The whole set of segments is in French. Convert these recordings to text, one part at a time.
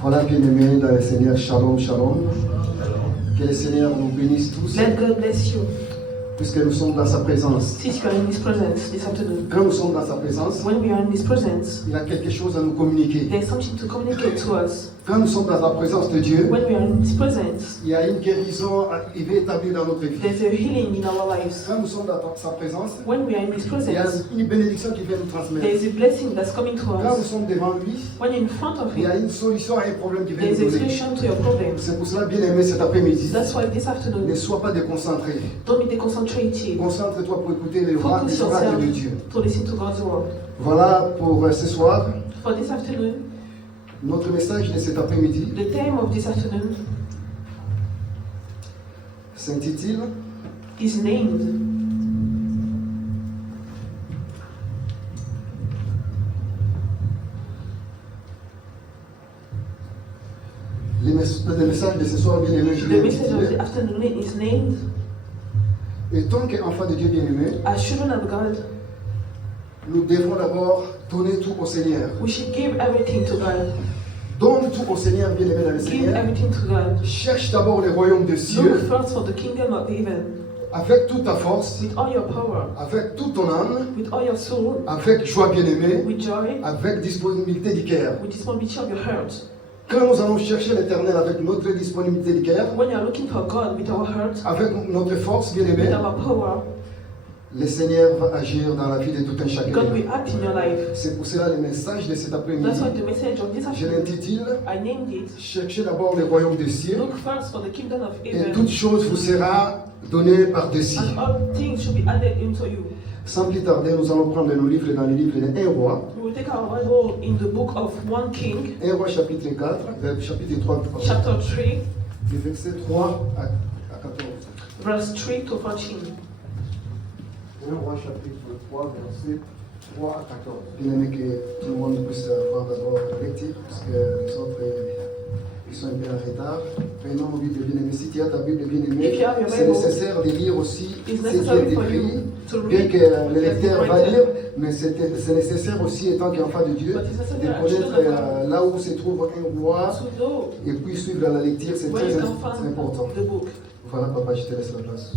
Voilà, bien-aimés dans le Seigneur, shalom, shalom. Que le Seigneur nous bénisse tous. Let God bless you. Puisque nous sommes dans sa présence. Since you are in His presence this afternoon. Quand nous sommes dans sa présence, When we are in His presence, il a quelque chose à nous communiquer. there's something to communicate to us. Quand nous sommes dans la présence de Dieu, When we are in His presence, il y a une guérison qui est établie dans notre vie. there's a healing in our lives. Quand nous sommes dans sa présence, When we are in His il y a presence, une bénédiction qui vient nous transmettre. there's a blessing that's coming to Quand nous us. sommes devant lui, When you're in front of il y a Him, une solution à un problème qui vient there's nous a donner. solution to your problems. C'est pour cela, bien-aimé, cet après-midi, That's why this ne afternoon, sois pas déconcentré. don't be déconcentrated. Concentre-toi pour écouter les Focus oracles yourself de Dieu. to listen to God's word. Voilà pour ce soir, For this afternoon, notre message de cet après-midi the theme of this afternoon s'intitule is named le message de ce soir, bien-aimé, je The l'ai message of the intitulé. afternoon is named Et tant qu'enfant de Dieu bien-aimé, As children of God, nous devons d'abord donner tout au Seigneur. we should give everything to God. Donne tout au Seigneur, bien-aimé dans le Give Seigneur. everything to God. Cherche d'abord le royaume des Look cieux first for the kingdom of heaven avec toute ta force, with all your power, avec toute ton âme, with all your soul, avec joie bien-aimée, with joy, avec disponibilité du cœur. with disponibility of your heart. Quand nous allons chercher l'Éternel avec notre disponibilité du cœur, When you are looking for God with our heart, avec notre force with bien-aimée, our power, le Seigneur va agir dans la vie de tout un chacun. God will act in your life. C'est pour cela le message de cet après-midi. That's why the message of this Je afternoon, l'intitule I named it, Cherchez d'abord le royaume des cieux Look first for the kingdom of et heaven, toute chose vous sera donnée par-dessus. and all things should be added into you. Sans plus tarder, nous allons prendre nos livres dans le livre de 1 roi. We will take our Bible in the book of 1 King, 1 roi chapitre 4, chapitre 3, chapter 3, du verset 3 à 14. verse 3 to 14. 1 roi chapitre 3, verset 3 à 14. Bien aimé que tout le monde puisse avoir d'abord la lecture, parce que les autres ils sont un peu en retard. Prenons nos Bibles bien aimées. Si tu as ta Bible bien aimée, If you have your c'est Bible, nécessaire de lire aussi It's ce qui est necessary for écrit. you to Bien read que le lecteur what va is lire, written. mais c'est nécessaire aussi, étant qu'enfant de Dieu, But it's necessary de actually connaître là où se trouve un roi To know et puis suivre la lecture, c'est where you très can find important. the book. Voilà, papa, je te laisse la place.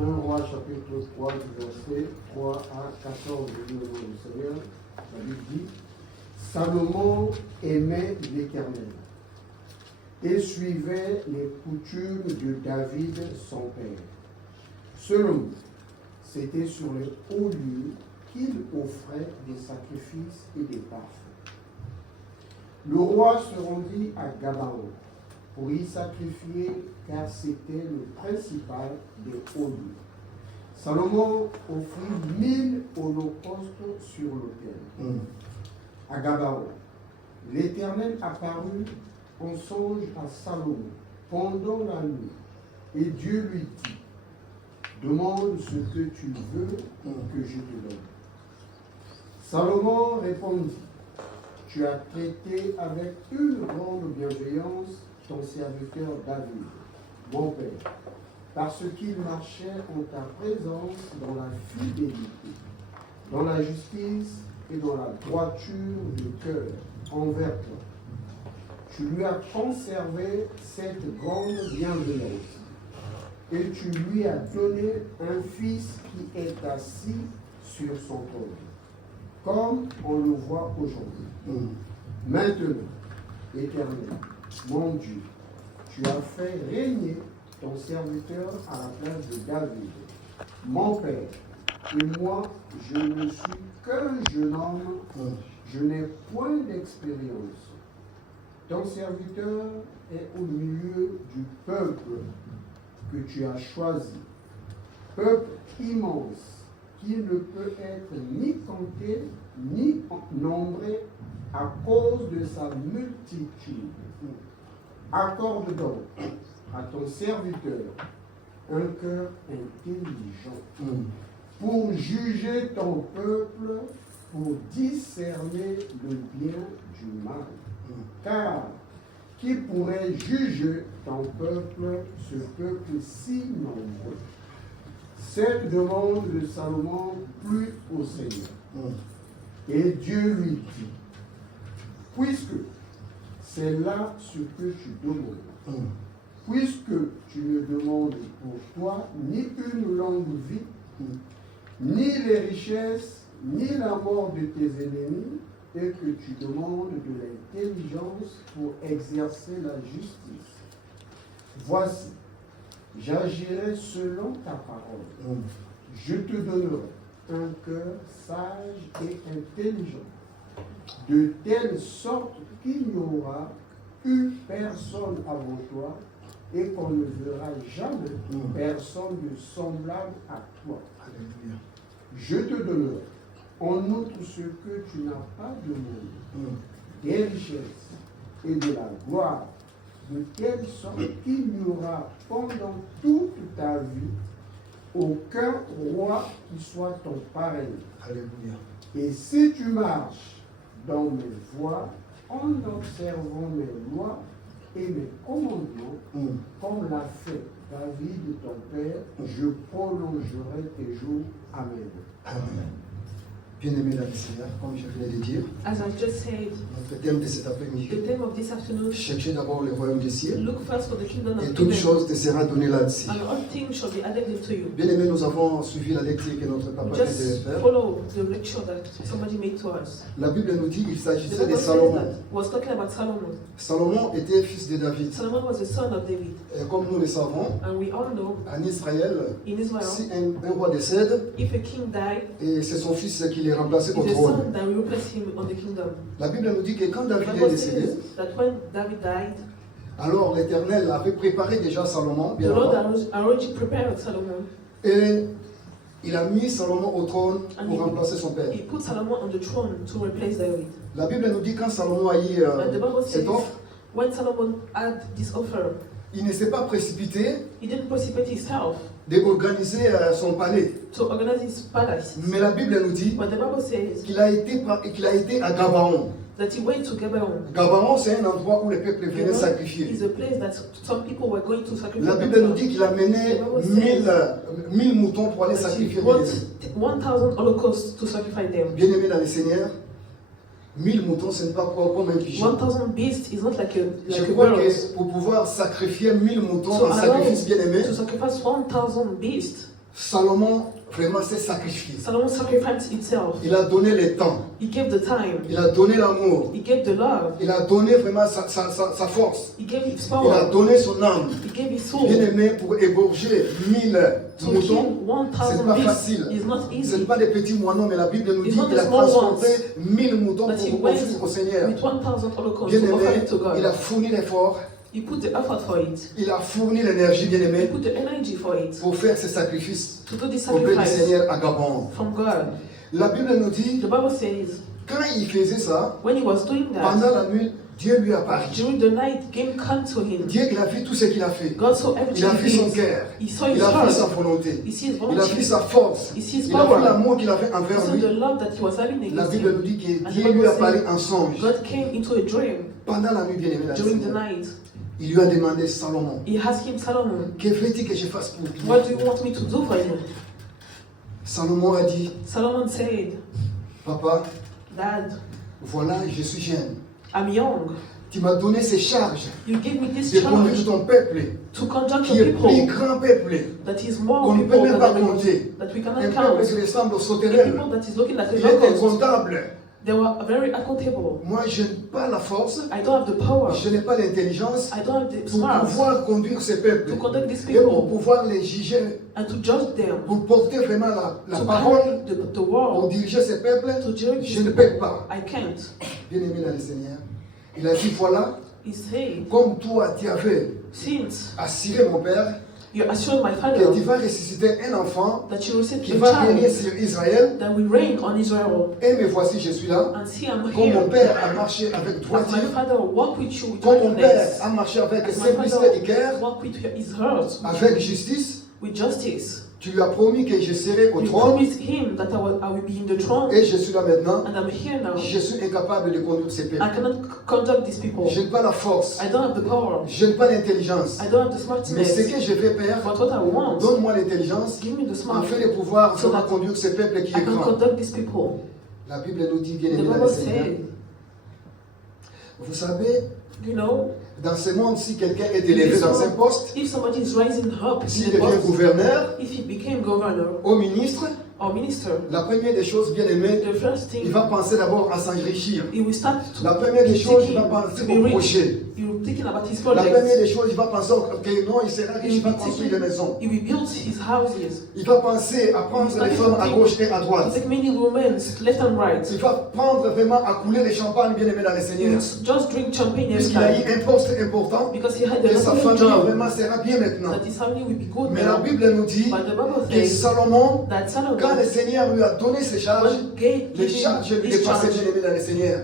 1 roi chapitre 3 du verset 3 à 14 du nom du Seigneur, la Bible dit Salomon aimait l'Éternel et suivait les coutumes de David son père. Selon c'était sur les hauts lieux qu'il offrait des sacrifices et des parfums. Le roi se rendit à Gabaon pour y sacrifier, car c'était le principal des hauts lieux. Salomon offrit 1000 holocaustes sur l'autel. À Gabaon, l'Éternel apparut en songe à Salomon pendant la nuit, et Dieu lui dit, demande ce que tu veux que je te donne. Salomon répondit, tu as traité avec une grande bienveillance ton serviteur David, mon père, parce qu'il marchait en ta présence dans la fidélité, dans la justice et dans la droiture du cœur envers toi. Tu lui as conservé cette grande bienveillance et tu lui as donné un fils qui est assis sur son trône, comme on le voit aujourd'hui. Maintenant, Éternel, mon Dieu, tu as fait régner ton serviteur à la place de David, mon père, et moi, je ne suis qu'un jeune homme, je n'ai point d'expérience. Ton serviteur est au milieu du peuple que tu as choisi, peuple immense qui ne peut être ni compté ni nombré à cause de sa multitude. Accorde donc à ton serviteur un cœur intelligent pour juger ton peuple, pour discerner le bien du mal. Car qui pourrait juger ton peuple, ce peuple si nombreux? Cette demande de Salomon plut au Seigneur. Et Dieu lui dit, puisque c'est là ce que tu demandes. Mm. Puisque tu ne demandes pour toi ni une longue vie, ni les richesses, ni la mort de tes ennemis, et que tu demandes de l'intelligence pour exercer la justice. Voici, j'agirai selon ta parole. Mm. Je te donnerai un cœur sage et intelligent, de telle sorte qu'il n'y aura eu personne avant toi et qu'on ne verra jamais personne de semblable à toi. Alléluia. Je te donnerai en outre ce que tu n'as pas demandé, Mm. des richesses et de la gloire, de telle sorte qu'il n'y aura pendant toute ta vie aucun roi qui soit ton pareil. Alléluia. Et si tu marches dans mes voies, en observant mes lois et mes commandements, Mm. comme l'a fait David ton père, je prolongerai tes jours. Amen. Amen. Bien-aimés dans le Seigneur, comme je venais de dire, As I just said, notre thème de cet après-midi, the theme of this afternoon, cherchez d'abord le royaume des cieux look first for the kingdom et of toute heaven, chose te sera donnée là-dessus. and all things shall be added into you. Bien-aimés, nous avons suivi la lecture que notre papa vient de Just faire. follow the lecture that somebody made to us. La Bible nous dit qu'il The s'agissait de Bible says Salomon. that was talking about Solomon. Salomon était fils de David. Solomon was the son of David, Et comme nous le savons, and we all know en Israël, in Israel, si un roi décède, if a king died, et c'est son fils qui l'est remplacé au it's the trône. son that will replace him on the kingdom. La Bible nous dit que quand The David est Bible décédé, says that when David died, alors l'Éternel avait préparé déjà Salomon, the bien Lord avant, already prepared Solomon. et il a mis Salomon au trône And pour remplacer son père. He put Solomon on the throne to replace David. La Bible nous dit quand Salomon a eu And the Bible says cette offre, when Solomon had this offer, il ne s'est pas précipité he didn't precipitate himself d'organiser son palais. to organize his palace. Mais la Bible nous dit But the Bible says qu'il a été à Gabaon. that he went to Gabaon. Gabaon, c'est un endroit où les peuples venaient Gabaon sacrifier. is a place that some people were going to sacrifice. La Bible nous dit qu'il a mené 1000 moutons pour aller that he sacrifier. brought 1000 holocausts to sacrifice them. Bien-aimés dans le Seigneur, 1000 moutons, ce n'est pas comme un pigeon. 1000 beasts is not like Je a crois bird. que pour pouvoir sacrifier 1000 moutons So en allow sacrifice bien-aimé, to sacrifice 1000 beasts, Salomon vraiment s'est sacrifié. Solomon sacrificed himself. Il a donné le temps, He gave the time. il a donné l'amour, He gave the love. il a donné vraiment sa force, He gave his il a power. donné son âme. He gave his soul. Bien-aimé, pour égorger 1000 To moutons, kill ce n'est 1000 pas beasts facile. is not Ce n'est easy. pas des petits moineaux, mais la Bible nous It's dit not qu'il a the small transporté ones. 1000 moutons But he pour went offrir au Seigneur. with 1000 holocausts to offer Bien-aimé, it to il a God. fourni l'effort, He put the effort for it. il a fourni l'énergie, He bien-aimé, put the energy for it. pour faire ce sacrifice To do this auprès du sacrifice Seigneur à Gabon. from God. La Bible nous dit, The Bible says quand il faisait ça, when he was doing pendant that, la nuit, Dieu lui apparut. during the night, game come to him. Dieu, il a vu tout ce qu'il a fait. God saw Il everything a vu son he did. cœur. He saw his Il a vu sa heart. volonté. He sees his Il a vu volunteer. sa force. He sees Il a vu power. l'amour qu'il avait He envers saw lui. the love that he was having La against Bible nous him. dit que And Dieu the lui Bible apparut says en songe. God came into a dream Pendant la nuit, bien-aimé, la during the Seigneur. night. Il lui a demandé, Salomon, He asked him, Solomon, que veux-tu que je fasse pour toi? what do you want me to do for you? Salomon a dit, Solomon said, Papa, Dad, voilà, je suis jeune. I'm young. Tu m'as donné ces charges You gave me this de conduire charge ton peuple, to conduct qui your est plus people grand peuple, that is qu'on more ne peut people même than pas everybody, compter. that we Un cannot peuple count. qui ressemble au The sauterelle. people that is looking like a Il est locust, incontable. they were very accountable. Moi, je n'ai pas la force, I don't have the power. je n'ai pas l'intelligence I don't have the pour smart pouvoir conduire ces peuples to conduct these et pour people pouvoir les juger, and to judge them, pour porter vraiment la to parole, carry the pour world, diriger ces peuples. to judge Je these ne people. peux pas. I can't. Bien-aimé dans le Seigneur, il a dit, voilà, He said, comme toi tu avais since assuré mon père you assured my que father tu vas ressusciter un enfant that you will set qui a va régner child sur Israël, that will reign on Israel, et me voici, je suis là. and see I'm Comme mon here. père a marché avec As my droiture, father walk with you with comme mon père holiness, a marché avec as my simplicité du cœur, father walk with his heart, avec justice, with justice. tu lui as promis que je serai au You trône, promised him that I will be in the throne, et je suis là maintenant. and I'm here now. Je suis incapable de conduire ces peuples. I cannot conduct these people. Je n'ai pas la force, I don't have the power. je n'ai pas l'intelligence. I don't have the Mais ce smartness. que je vais faire, But what I want, donne-moi l'intelligence give me the smart afin de pouvoir so vraiment that conduire ces peuples qui I est can grand. conduct these people. La Bible nous dit, bien The aimé dans le Bible Seigneur, said, vous savez, You know, Dans ce monde, si quelqu'un est élevé dans un poste, if somebody is rising up s'il in the devient post, gouverneur, if he became governor au ministre, or minister, la première des choses, bien aimé, the first il thing va penser d'abord à s'enrichir. he will start to La première des choses, il va thinking penser to au be rich. projet. He will thinking about his La première projects. des choses, il va penser que non, il sera riche, il va construire des maisons. He will build his houses. Il va penser à prendre les femmes à gauche et à He droite. take many women left and right. Il va prendre vraiment à couler les champagnes bien aimés dans le He Seigneur. will just drink champagne every Puisqu'il a time eu un poste important, because he had et a sa lot famille of job vraiment sera bien maintenant. that his family will be good Mais la now. Bible nous dit But the Bible que says Salomon, that Solomon, quand le Seigneur lui a donné ses charges, when gave les him charges lui this dépassaient charge, bien aimé dans le Seigneur.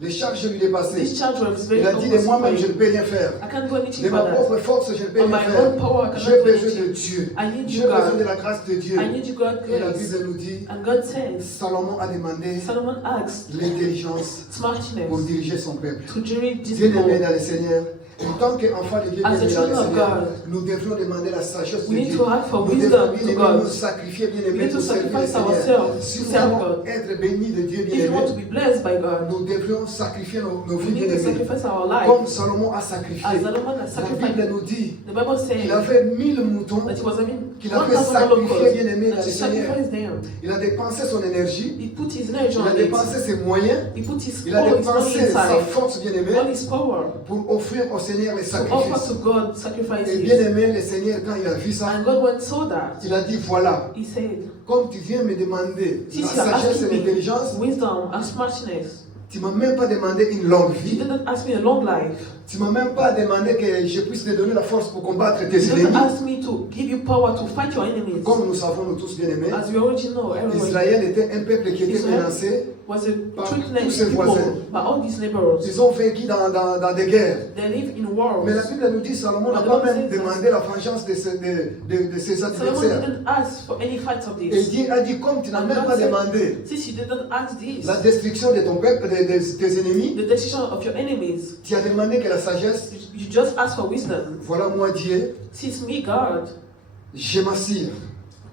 Les charges lui dépassaient. this charge was very Il a dit de moi-même, je ne almost peux rien faire. I can't do anything De ma about that. propre force, je ne peux On rien my faire. own power, I J'ai cannot do besoin de anything. Dieu. I need J'ai you, besoin de God. la grâce de Dieu. I need you, God, Et la grace. Bible nous dit, And God says, Salomon a demandé Solomon asked l'intelligence pour smartness diriger son peuple. to direct these Bien aimé people. dans le Seigneur, en tant qu'enfants de Dieu, As bien a aimé dans le children of Seigneur, God, nous devrions demander la sagesse de we need Dieu. to ask for Nous devons wisdom bien to aimé God. nous sacrifier, bien We aimé need to pour servir le sacrifice Seigneur. ourselves Si to nous serve voulons God. être bénis de Dieu, bien If you aimé, want to be blessed by God, nous devrions sacrifier nos we vies, need bien to aimé. sacrifice our life. Comme Salomon a sacrifié. As Solomon has La Bible sacrificed, nous dit the Bible qu'il says avait 1000 moutons, that he was having qu'il a fait 1,000 sacrifier, locals, bien aimé, dans that le he Seigneur. sacrificed them. Il a dépensé son énergie, He put his energy il a on it. dépensé ses moyens, He put his il a all his money dépensé sa inside, force, bien aimé, all his power pour offrir au Seigneur les to offer sacrifices. to God Et bien sacrifices. aimé, le Seigneur, quand il a vu ça, And God went saw that. il a dit voilà, He said, comme tu viens me demander la since you are sagesse et asking l'intelligence, me wisdom and smartness, tu ne m'as même pas demandé une longue you vie, didn't ask me a long life. tu ne m'as même pas demandé que je puisse te donner la force pour combattre tes You didn't ennemis. ask me to give you power to fight your enemies. Comme nous savons, nous tous bien aimés, As we already know, everyone Israël était un peuple qui était Israël menacé. was a Par tous treatless ses people voisins. by all these neighbors. Ils ont vaincu dans des guerres. They live in wars. Mais la Bible nous dit Salomon n'a But the pas Bible même says demandé la vengeance de ses Solomon adversaires. didn't ask for any fights of Et this. Dieu a dit, comme tu n'as And même God pas said, demandé Since you didn't ask this, la destruction de ton peuple, de tes ennemis, the decision of your enemies, tu as demandé que la sagesse, you just ask for wisdom. voilà moi Dieu, Since me, God, je m'assure,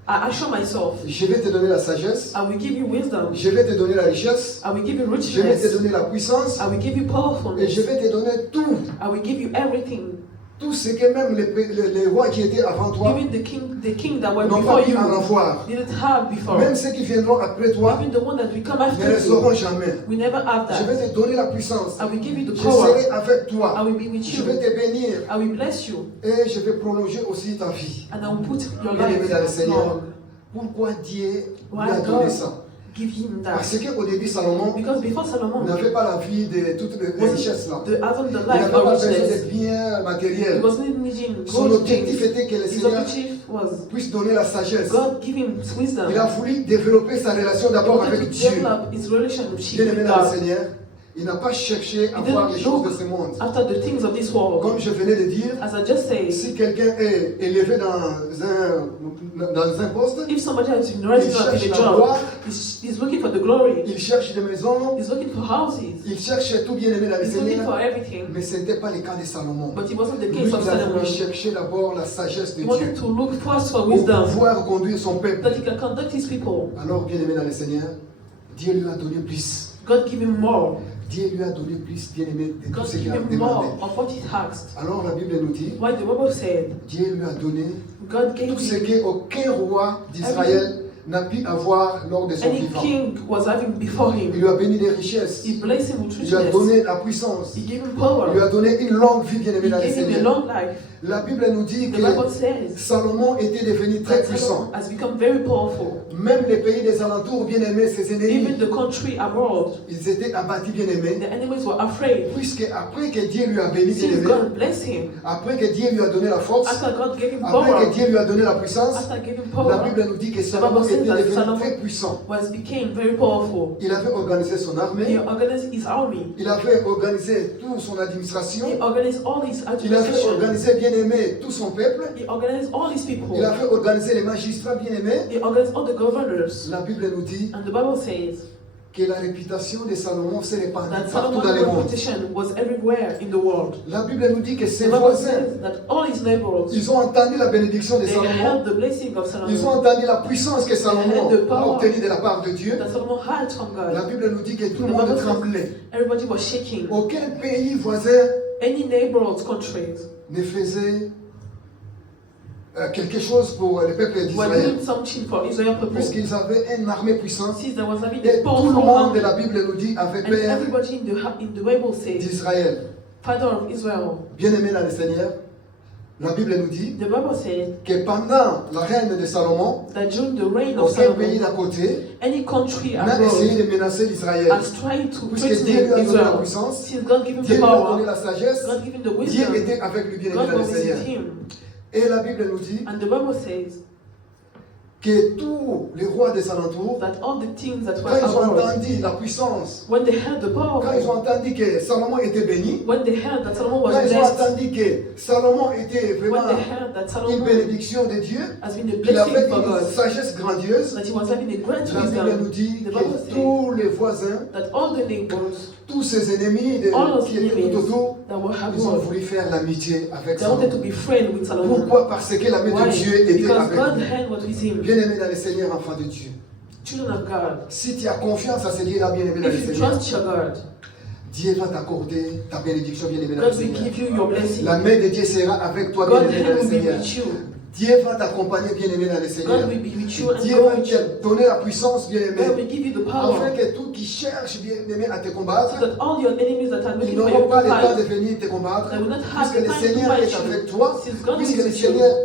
I assure myself, je vais te donner la sagesse, I will give you wisdom. je vais te donner la richesse, I will give you je vais te richness. donner la puissance, I will give you et powerfulness. je vais te donner tout, I will give you everything. tout ce que même les rois qui étaient avant toi Even the king that were n'ont before pas pu you en avoir. didn't have before. Même ceux qui viendront après toi Even the one that will come ne after le sauront you, jamais. we never have Je that. vais te donner la puissance. I will give you the Je power. serai avec I toi. will be with Je vais you. te bénir. I will bless you. Et je vais prolonger aussi ta vie. And I will put your Bien aimé dans le life Seigneur. long. Pourquoi Dieu lui Why a donné God ça? give him that? Parce qu'au début, Salomon Because before Solomon n'avait pas la vie de toutes les richesses là. hasn't the Il n'avait life pas of besoin richness. de biens He matériels. was not needing Son gold objectif things. était que le His Seigneur objective was puisse donner la sagesse. God give him wisdom. Il a voulu développer sa relation He d'abord wanted avec to Dieu. develop his relationship Bien aimé with dans le God. Seigneur, il n'a pas cherché à He voir les didn't choses de look ce monde. after the things of this world. Comme je venais de dire, As I just said, si quelqu'un est élevé dans un poste, if somebody has been il rising up cherche in a la job, gloire, he's looking for the glory. il cherche des maisons, He's looking for houses. il cherche tout bien aimé dans le He's looking Seigneur. for everything. Mais ce n'était pas le cas de Salomon. But it wasn't the Lui, case il of a voulu Solomon. chercher d'abord la sagesse de He Dieu wanted to look first for pour wisdom, pouvoir conduire son peuple. that he can conduct his people. Alors, bien aimé dans le Seigneur, Dieu lui a donné plus. God give him more. Dieu lui a donné plus, bien aimé, de tout God ce give qu'il a him demandé. more of what he asked. Alors, la Bible nous dit, Why the Bible said, Dieu lui a donné God gave tout ce him qu'aucun roi d'Israël n'a pu avoir lors de son any vivant. king was having before Il him. lui a béni des richesses. He blessed him with Il lui a richness. donné la puissance. He gave him Il lui power. a donné une longue vie, bien He aimé dans le gave him a Seigneur. long life. La Bible nous dit The que Bible says Salomon était devenu très that puissant. Solomon has become very powerful. Même les pays des alentours, bien aimés, ses ennemis, Even the country abroad, ils étaient abattus, bien aimés. the enemies were afraid. Puisque après que Dieu lui a béni, bien Since aimé, God blessed him, après que Dieu lui a donné la force, after God gave him après power, que Dieu lui a donné la puissance, after gave him la power, Bible nous dit que The Salomon Bible says était that devenu Solomon très puissant. became very powerful. Il avait organisé son He armée, organized his army. il avait organisé toute son administration, He organized all his il avait administration. organisé, bien aimé, tout son peuple, He organized all his people. il avait organisé les magistrats, bien aimés. He organized all the governors. La Bible nous dit, And the Bible says que la réputation de Salomon s'est répandue that partout Solomon's dans le monde. reputation was everywhere in the world. La Bible nous dit que ses The Bible voisins, says that all his neighbors, ils ont entendu la bénédiction de they Salomon. heard the blessing of Ils ont Solomon, entendu la puissance que Salomon They had the a power. obtenue de la part de Dieu. that Solomon had from La God. Bible nous dit que tout le The monde Bible says tremblait. everybody was shaking. Aucun pays voisin Any neighborhood countries ne faisait quelque chose pour le peuple were d'Israël. doing something for Israel people. Puisqu'ils avaient une armée puissante. Since there was having Et a tout le powerful monde de army, la Bible nous dit avait and peur everybody in the Bible says, d'Israël. Father of Israel. Bien-aimés dans le Seigneur, la Bible nous dit The Bible says que pendant la règne de Salomon, that during the reign of aucun pays Solomon, d'à côté any country n'a essayé abroad de menacer l'Israël. has tried to Puisque Dieu lui a threaten donné la Israel. puissance, Since God gave him Dieu the lui a donné power, la sagesse, God gave him the Dieu wisdom, était avec lui, bien-aimé God dans le will Seigneur. visit him. Et la Bible nous dit And the Bible says que tous les rois des alentours, that all the things that quand were ils ont abroad, entendu la puissance, when they heard the power, quand ils ont entendu que Salomon était béni, when they heard that Solomon was quand ils ont blessed, entendu que Salomon était when vraiment they heard that une Solomon bénédiction de Dieu, has been a qu'il avait blessing for une God, sagesse grandiose, that he was having a great la Bible nous wisdom, dit the Bible que says tous les voisins, that all the neighbors, tous ses ennemis all of qui the étaient tout enemies autour, that were ils ont abroad, voulu faire l'amitié avec they wanted to Salomon. be friends with Solomon. Pourquoi? Parce que la main de Why? Dieu était Because avec God's lui. hand was with him. Bien-aimé dans le Seigneur, enfant de Dieu. Children of God, Si tu as confiance à ce Dieu-là, bien-aimé dans le if you Seigneur, trust your God, Dieu va t'accorder ta bénédiction, bien-aimé dans le God will Seigneur. give you your blessing. La main de Dieu sera avec toi, God's bien-aimé dans hand le will be Seigneur. with you. Dieu va t'accompagner, bien-aimé dans le Seigneur. God will be with you and Dieu go va with you. te donner la puissance, God bien-aimé, will give you the afin power que tous qui cherchent, bien-aimé, à te combattre, so that all your enemies that are ils looking for n'auront you pas to le temps de fight, venir te combattre, they will not have puisque the le time to Seigneur fight est avec you. toi, Since God puisque is le with you, Seigneur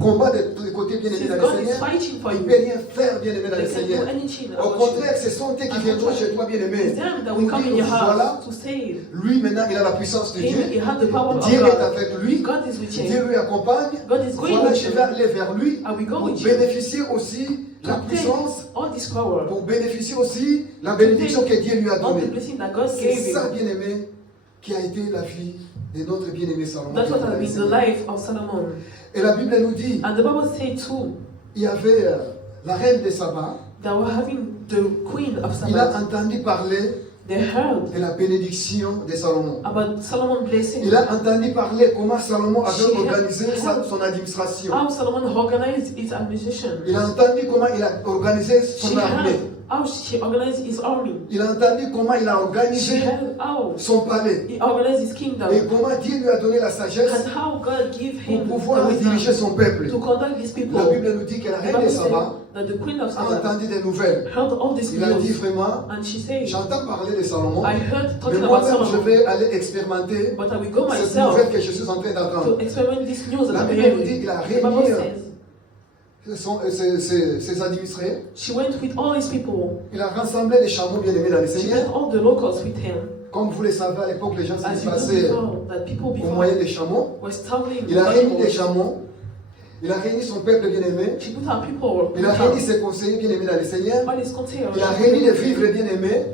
combat de tous les côtés, bien-aimé since dans le God is Seigneur, fighting for il ne you, peut rien faire, bien-aimé dans they le can do Seigneur. anything Au about contraire, you. ce sont eux qui viendront chez toi, It's bien-aimé. them that Pour will come in dire, your voilà, house to save. lui maintenant, il a la puissance de He Dieu. had the power of Dieu est God. avec lui. God is with Dieu him. lui accompagne. God is going Voilà, with je you. vais aller vers lui I will go pour with you. bénéficier aussi To la take puissance, all this power, pour bénéficier aussi la bénédiction que Dieu lui a all the donnée. blessing that God C'est gave ça, him. bien-aimé, qui a été la vie de notre bien-aimé Salomon. That's what has been the life of Solomon. Et la Bible nous dit, And the Bible said too, il y avait la reine de Saba. that we're having the queen of Il a Sabbath. entendu parler They heard de la bénédiction de Salomon. about Solomon's blessing. Il a entendu parler comment Salomon avait She had- organisé son administration. How Solomon organized his administration. Il a entendu comment il a organisé She son armée. heard how she organized his army. Il a entendu comment il a She organisé heard how son palais. he organized his kingdom. Et comment Dieu lui a donné la sagesse And how God gave him pour the pouvoir diriger wisdom son peuple. to conduct these people. La Bible nous dit que la The reine de Bible Saba said that the queen of a Sabbath entendu des nouvelles. heard all this Il a dit news. vraiment, And she said, j'entends parler de Salomon, I heard mais talking about moi-même je Solomon, vais aller expérimenter but I will go cette myself nouvelle que je suis en train to d'entendre. experiment this news that La I'm Bible nous dit hearing. qu'il a The Bible réuni says ses administrés. she went with all these people. Il a rassemblé les chameaux bien-aimés dans le She Seigneur. met all the locals with him. Comme vous le savez, à l'époque, les gens se As you know passaient before, that people au before moyen des chameaux. were traveling Il a with réuni les animals. chameaux. Il a réuni son peuple bien-aimé. She put her people Il a with réuni her. ses conseillers bien-aimés dans le Seigneur. All his containers. Il a réuni les vivres bien-aimés.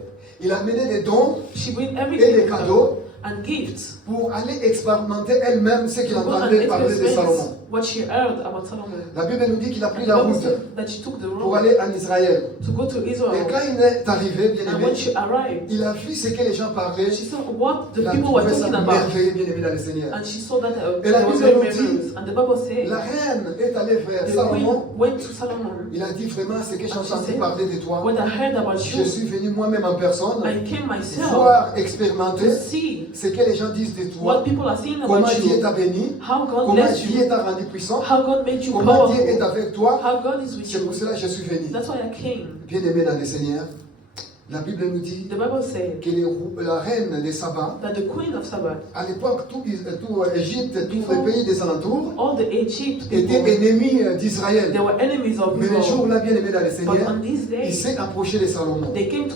Il a mené des dons She bring et everything des with her cadeaux and gifts. pour aller expérimenter elle-même ce qu'il To go and entendait parler de experience Salomon. what she heard about Solomon. La Bible nous dit qu'il a And pris the la Bible route said that she took the pour road aller en Israël. to go to Et Israel. quand il est arrivé, And bien-aimé, when she arrived, il a vu ce que les gens parlaient. she saw what the Il a people were trouvé ça talking about. merveilleux, bien-aimé dans le Seigneur. And she saw that Et la there was Bible very nous dit, memories. And the Bible said La reine est allée vers the Salomon. queen went to Solomon. Il a dit vraiment ce que j'ai And she entendu said, parler de toi. What I heard about Je you, suis venu moi-même en personne I came myself voir, to expérimenter see ce que les gens disent de what toi. people are saying Comment about Dieu you, t'a béni. how God Comment blessed Dieu you, t'a rendu puissant. how God made you Comment Dieu est powerful, avec toi. how God is with C'est pour you. cela que je suis venu. That's why I came. Bien-aimé dans le Seigneur, la Bible nous dit The Bible said que la reine de Saba, that the queen of Sabbath, à l'époque, tout Égypte, tous les pays des alentours, all the Egypt étaient people, ennemis d'Israël. they were enemies of Mais le Israel. jour-là, bien-aimé dans le But Seigneur, on this il day, s'est approché de Salomon. they came to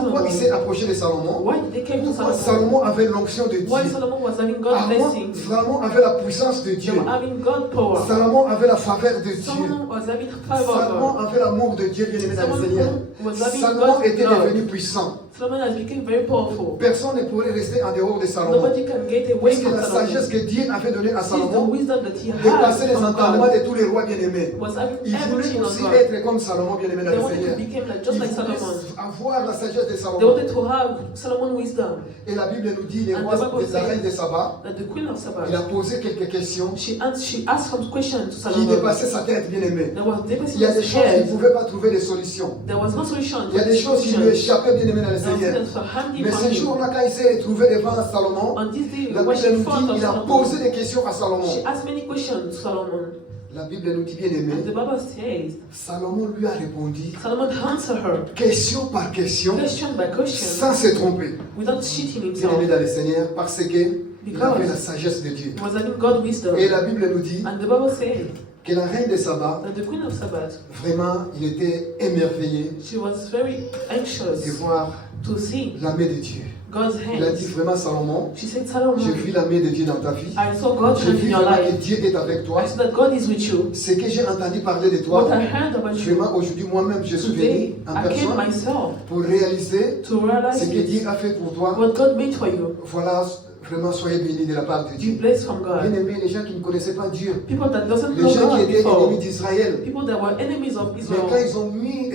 Pourquoi il s'est Solomon. approché de Salomon? Why did they came to Pourquoi Solomon? Salomon avait l'onction de Dieu? Why Solomon was having God's Avant, blessing. Salomon avait la puissance de They Dieu. were having God power. Salomon avait la faveur de Dieu. Solomon was having favor of Salomon God. avait l'amour de Dieu, bien-aimé dans le Seigneur. Solomon was having Salomon God's était love. devenu puissant. Solomon has become very powerful. Personne ne pourrait rester en dehors de Salomon. Nobody can get away Parce que from la Solomon. sagesse que Dieu avait donnée à This is the Salomon wisdom that he dépassait had les from entendements God. de tous les rois bien-aimés. Was having Il voulait everything on aussi God. être comme Salomon bien-aimé dans They le wanted to Seigneur. become like, Il just like voulait Solomon. avoir la sagesse de They Salomon. wanted to have Solomon wisdom. Et la Bible nous dit, les And rois the Bible de la says reine de Saba, That the queen of Saba, il a posé quelques questions she asked some questions to qui Solomon. dépassaient sa tête bien-aimée. There was deficit Il y a des in his choses qu'il ne head. pouvait pas trouver de solution. There was no solution. Il y a des choses qui lui échappaient bien-aimé dans le Seigneur. Mais ce jour-là, quand il s'est retrouvé devant Salomon, On this day, la when Bible she nous fought dit of qu'il a Solomon, posé des questions à Salomon. she asked many questions to Solomon. La Bible nous dit bien-aimé, And the Bible says, Salomon lui a répondu Solomon answered her question par question question by question sans se tromper. without cheating Bien-aimé himself. dans le Seigneur, parce qu'il avait la sagesse de Dieu. He was having God wisdom. Et la Bible nous dit And the Bible says que la reine de Saba, that the queen of Sabbath, vraiment, il était émerveillé she was very de anxious voir to see la main de Dieu. God's Il a dit hands. vraiment, Salomon, She said, j'ai Solomon, vu la main de Dieu dans ta vie. I saw God's J'ai hand vu in your vraiment que life. Dieu est avec toi. I saw that God is with you. Ce que j'ai entendu parler de toi, What I heard about you vraiment aujourd'hui moi-même je suis venu today, en I came personne myself pour réaliser to ce realize que it. Dieu a fait pour toi. What God made for you. Voilà, vraiment soyez bénis de la part de Be Dieu. blessed from God. Bien aimés, les gens qui ne connaissaient pas Dieu, People that doesn't les know gens qui God étaient before. ennemis d'Israël, People that were enemies of mais Israel.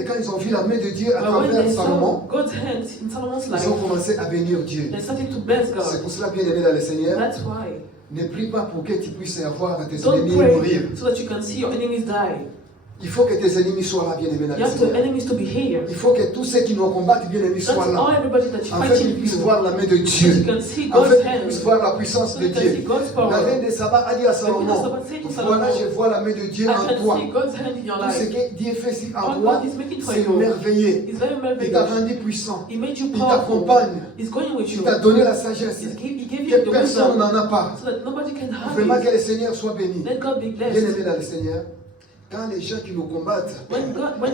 quand ils ont vu la main de Dieu à But when travers they saw Salomon, God's hand in Solomon's ils life, ont commencé à bénir Dieu. they started to bless C'est God. pour cela, bien aimé dans le Seigneur, That's why. ne prie pas pour que tu puisses avoir tes Don't ennemis pray mourir. so that you can see your enemies die. Il faut que tes ennemis soient là, bien aimé dans You le have Seigneur. enemies to be here. Il faut que tous ceux qui nous combattent, bien aimés, That's soient all là. everybody that you En fait, fighting qu'ils puissent you. voir la main de So that you Dieu. can see En God's fait, qu'ils puissent hand. voir la puissance So de that you can see Dieu. God's La power. reine de Saba a dit à The queen of Salomon, Saba said to voilà, Solomon, je vois la main de Dieu I en can toi. see God's hand in your Tout ce life. que Dieu fait ici en All toi, God is making for c'est you. merveilleux. He's very Il t'a merveillous. rendu puissant. He made you Il powerful. t'accompagne. He's going with Il you. t'a donné la sagesse. He gave you Que the personne wisdom n'en a pas. so that nobody can have Vraiment it. que le Seigneur soit béni. Let God be Bien blessed. aimé dans le Seigneur, quand les gens qui nous combattent When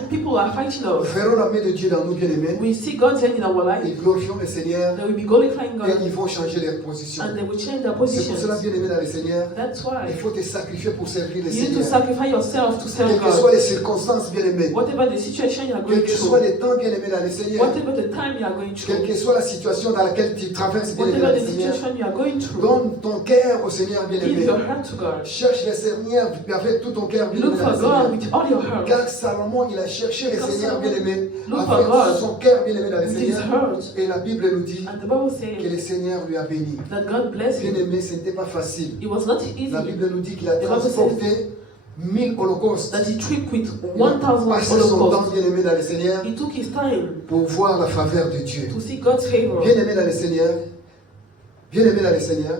people are fighting us, verront la main de Dieu dans nous, bien aimés, we see God's hand in our ils life. glorifieront le Seigneur They will be glorifying et God ils vont changer leur position. and they will change their C'est pour positions. cela, bien aimé dans le Seigneur, That's why il faut te sacrifier pour servir le you need to Seigneur. sacrifice yourself to serve Quelles que soient God. les circonstances, bien aimées, Whatever the situation you are going quels que soient through, les temps, bien aimés dans le Seigneur, whatever the time you are going quelle through, que soit la situation dans laquelle tu traverses, bien aimé dans whatever le the Seigneur, situation you are going through, donne ton cœur au Seigneur, bien give aimé. your heart to God. Cherche le Seigneur avec tout ton cœur, bien Look aimé dans for le Seigneur. God with all your heart. Car Salomon, il a cherché le Because Seigneur, bien aimé, Look for avec God son cœur, bien aimé dans le with his Seigneur. heart. Et la Bible nous dit And the Bible que says le Seigneur lui a béni. that God blessed Bien him. aimé, ce n'était pas facile. It was not La easy. Bible nous dit qu'il a The Bible transporté 1000 holocaustes. That he tripped with Il a 1,000 passé son temps, holocaust. bien aimé dans le Seigneur, He took his time pour voir la faveur de Dieu. to see God's favor. Bien aimé dans le Seigneur, bien aimé dans le Seigneur,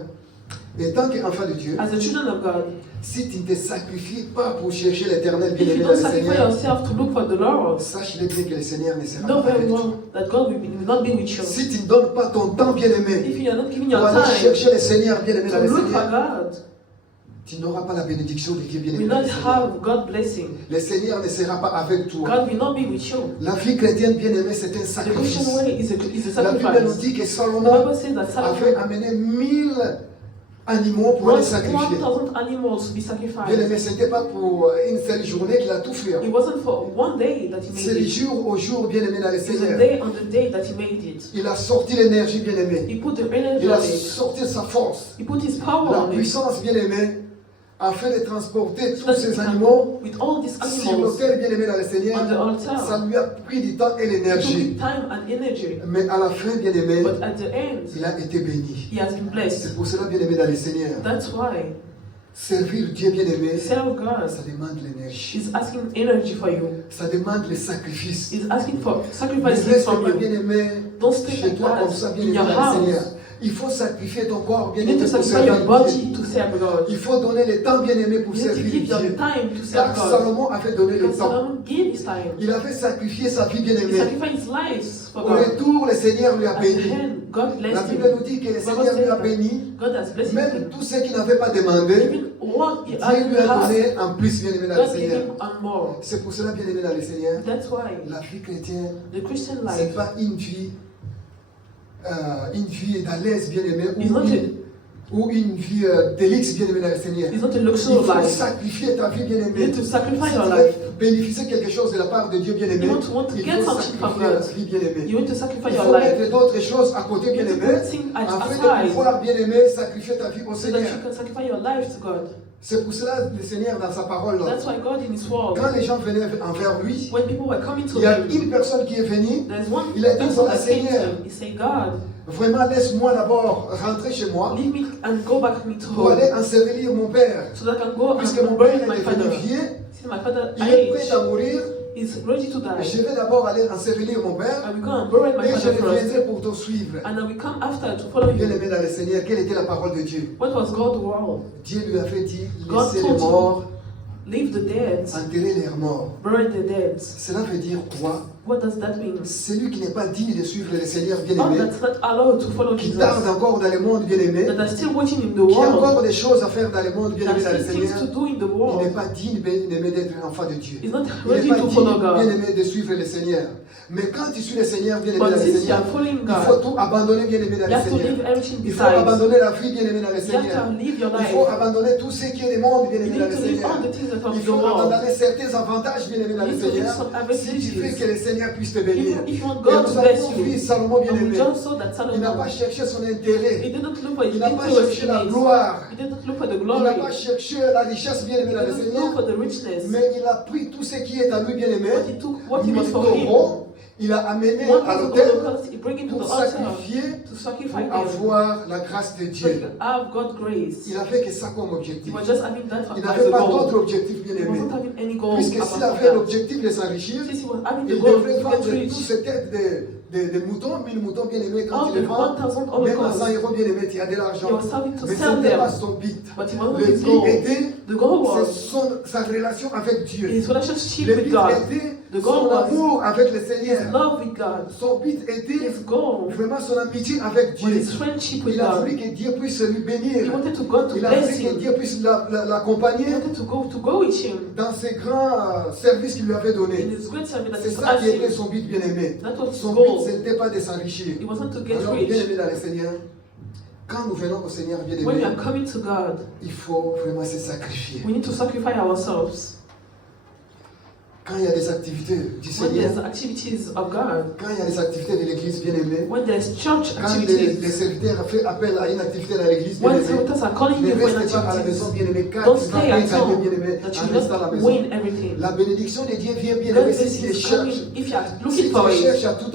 et tant qu'enfant de Dieu, As the children of God, si tu ne te sacrifies pas pour chercher l'éternel, bien if you aimé dans don't le sacrifice Seigneur, yourself to look for the Lord, sache-le bien que le Seigneur ne sera know pas very avec toi. well that God will not be with you. Si tu ne donnes pas ton temps, bien aimé, If you are not giving pour your aller time chercher le Seigneur, bien aimé to dans le look for Seigneur, God, tu n'auras pas la bénédiction de Dieu, bien you aimé will dans not le Seigneur. have God blessing. Le Seigneur ne sera pas avec toi. God will not be with you. La vie chrétienne, bien aimée, c'est un The sacrifice. Christian way is a La Bible nous sacrifice. dit que The Salomon Bible says that avait Solomon amené 1000 animaux pour aller sacrifier. 1,000 animals to be Bien sacrificed. aimé, ce n'était pas pour une seule journée qu'il a tout fait. It wasn't for one day that he C'est made du it. jour au jour, bien aimé, dans le It was a Seigneur. day on the day that he made it. Il a sorti l'énergie, bien aimé. He put the energy Il a on it. sorti sa force, He put his power la on it. puissance, bien aimé, afin de transporter tous That ces he can, animaux with all these sur animals l'autel, bien aimé, dans le on the Seigneur. Ça altar, lui a pris du temps et it took l'énergie. him time and energy. Mais à la fin, bien aimé, But at the end, il a été béni. he has been blessed. C'est pour cela, bien aimé, dans le Seigneur. That's why Servir Dieu, bien aimé, serve God ça demande l'énergie. is asking energy for you. Ça demande le sacrifice. He's asking for Ne sacrifices reste from pas, you. bien aimé, Don't stay chez like toi comme ça, that bien in aimé, your dans le Seigneur. house. Il faut sacrifier ton corps, bien You need aimé, to pour sacrifice servir your body Dieu. to serve God. Il faut donner le temps, bien aimé, pour You need to servir give your Dieu. time to Car serve God. Salomon avait donné le Because temps. Solomon gave his time. Il avait sacrifié sa vie, bien He aimé. sacrificed his life for Au God. retour, le Seigneur lui a At the béni. end, God La blessed Bible him. nous dit que le Bible Seigneur lui a says béni. God has blessed Même him. tous ceux qui n'avaient pas demandé, Even what he Dieu lui a has, donné en plus, bien aimé, dans le God gave Seigneur. him and more. C'est pour cela, bien aimé, dans le Seigneur, That's why la vie chrétienne, the Christian c'est life pas une vie d'aller, bien aimé, is ou not une ou une vie délice, bien-aimé dans le Seigneur. It's not a Il luxury faut life. sacrifier ta vie, You bien-aimé. need to sacrifice Si your tu life. veux bénéficier quelque chose de la part de Dieu, bien-aimé, You want to il get faut something from sacrifier God. ta vie, bien-aimé. You want to sacrifice Il your faut life. mettre d'autres choses à côté, You need to bien-aimé, put things afin de aside pouvoir, bien-aimé, sacrifier ta vie au so that Seigneur. you can sacrifice your life to God. C'est pour cela le Seigneur, dans sa parole, That's why God in His word, quand les gens venaient envers lui, when people were coming to il y a Him, une personne qui est venue. there's one Il a dit, person voilà, that came to Seigneur, Him. He said, God, vraiment, laisse-moi d'abord rentrer chez moi leave me and go back me to pour home aller ensevelir mon père. so that I can go Puisque and mon bury père my est father. devenu vieux, See, my father il est prêt age à mourir. is ready to die. Je vais d'abord aller ensevelir mon père I will go and bury my et je father first. reviendrai pour te suivre. And I will come after to follow you. Bien-aimé dans le Seigneur, quelle était la parole de Dieu? What was God's word? Dieu lui avait dit, God laissez told les morts, Leave the dead, enterrer leurs morts. bury the dead. Cela veut dire quoi? What does that mean? Celui qui n'est pas digne de suivre le Seigneur God bien-aimé, that's not allowed to follow qui Jesus, tarde encore dans le monde bien-aimé, that are still waiting in the qui a world, encore des choses à faire dans le monde there are bien-aimé dans le still things to Seigneur, do in the il n'est world. pas digne bien-aimé d'être un enfant de Dieu. He's not Il ready n'est pas to follow digne God. bien-aimé de suivre le Seigneur. Mais quand tu suis le Seigneur bien-aimé dans But le since you Seigneur, are following il faut God, tout abandonner bien-aimé dans you le have to Seigneur. leave everything Il faut besides. abandonner la vie bien-aimée dans le You have Seigneur. to live your Il life. faut abandonner tout ce qui est du monde You bien-aimé need dans le to leave Seigneur. all the things that are Il of the faut world. abandonner certains avantages bien-aimés dans You le need to leave Seigneur. some Si tu veux advantages. que le Seigneur puisse te bénir. If you want Et God nous to bless avons vu you, Salomon and we bien-aimé. just saw that Il n'a pas Solomon, cherché son intérêt. he didn't look for his Il n'a pas interest cherché in la it. gloire. He didn't look for the Il n'a glory. pas cherché la richesse bien-aimée He dans le didn't Seigneur. look for the richness. Mais il a pris tout ce qui est à lui bien-aimé. But he took what he was 1000 for him. taureaux. Il a amené à 1,000 l'autel holocaust, he bring it to the pour altar sacrifier, to sacrifice pour him. avoir la grâce de So he Dieu. can have God's grace. Il n'avait que ça comme He objectif. was just having that Il as n'avait a pas goal. d'autre objectif He bien-aimé. wasn't having any goal Puisque apart s'il from avait that. l'objectif de s'enrichir, Since he was having the il goal devrait to vendre get toutes rich, ces têtes de moutons, 1000 moutons bien-aimés. Quand all il the les vend, 1,000 même à 100 holocaust, euros bien-aimés, tu as de he l'argent. was having to Mais ce sell n'était pas them. son but. But he wasn't Le his but goal. était The goal was sa relation avec Dieu. his relationship Le with but God. était The son goal was amour avec le his Seigneur. love with God. Son but était His goal vraiment son amitié avec was Dieu. his friendship with Il a God. voulu que Dieu puisse lui He bénir. wanted to God to Il a bless voulu que him. Dieu puisse He l'accompagner wanted to go with him dans ses grands services qu'il lui avait in donnés. his great service that C'est he ça qui était asked him. son but bien-aimé. That was his Son but, goal. ce n'était pas de s'enrichir. It wasn't to get Alors, rich. bien-aimé dans le Seigneur, quand nous venons au Seigneur When we bien-aimé, are coming to God, il faut vraiment se sacrifier. we need to sacrifice ourselves. Quand il y a des activités du When Seigneur, there's activities of God, quand il y a des activités de l'Église bien-aimée, when there's church quand les activities, serviteurs font appel à une activité dans l'Église when bien-aimée, servitors are calling ne you for an restez pas à la maison activity, bien-aimée, car don't tu vas stay at gagner home, bien-aimé that en you restant à la not maison. win everything. La bénédiction de Dieu vient God bien-aimé si blessing tu les is cherches. coming if you are Si looking tu for les it. cherches avec tout